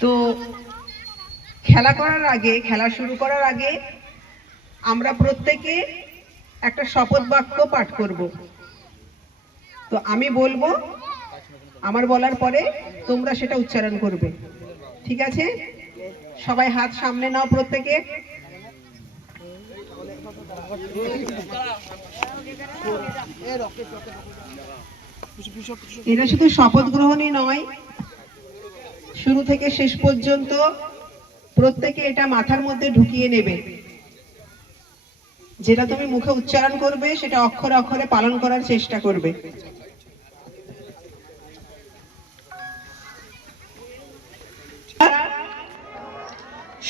তো খেলা শুরু করার আগে আমরা প্রত্যেকে একটা শপথ বাক্য পাঠ করব। তো আমি বলবো, আমার বলার পরে তোমরা সেটা উচ্চারণ করবে, ঠিক আছে? সবাই হাত সামনে নাও প্রত্যেকে। এটা শুধু শপথ গ্রহণই নয়, শুরু থেকে শেষ পর্যন্ত প্রত্যেকে এটা মাথার মধ্যে ঢুকিয়ে নেবে। যেটা তুমি মুখে উচ্চারণ করবে সেটা অক্ষরে অক্ষরে পালন করার চেষ্টা করবে।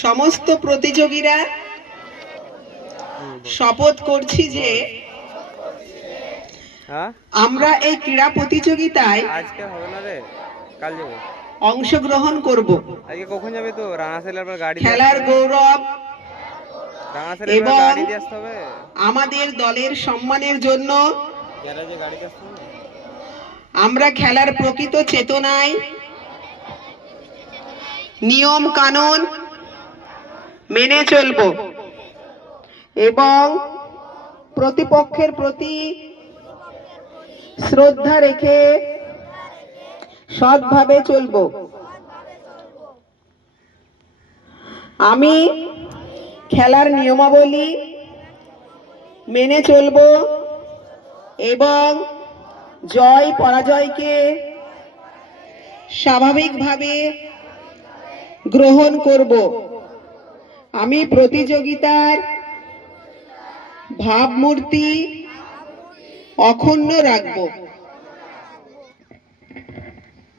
সমস্ত প্রতিযোগীরা শপথ করছি যে আমরা এই ক্রীড়া প্রতিযোগিতায় অংশগ্রহণ করব। খেলার গৌরব এবং আমাদের দলের সম্মানের জন্য আমরা খেলার প্রকৃত চেতনায় নিয়ম কানুন মেনে চলব এবং প্রতিপক্ষের প্রতি শ্রদ্ধা রেখে সৎভাবে চলব। আমি খেলার নিয়মাবলী মেনে চলব এবং জয় পরাজয়কে স্বাভাবিকভাবে গ্রহণ করব। আমি প্রতিযোগিতার ভাবমূর্তি অক্ষুণ্ণ রাখব।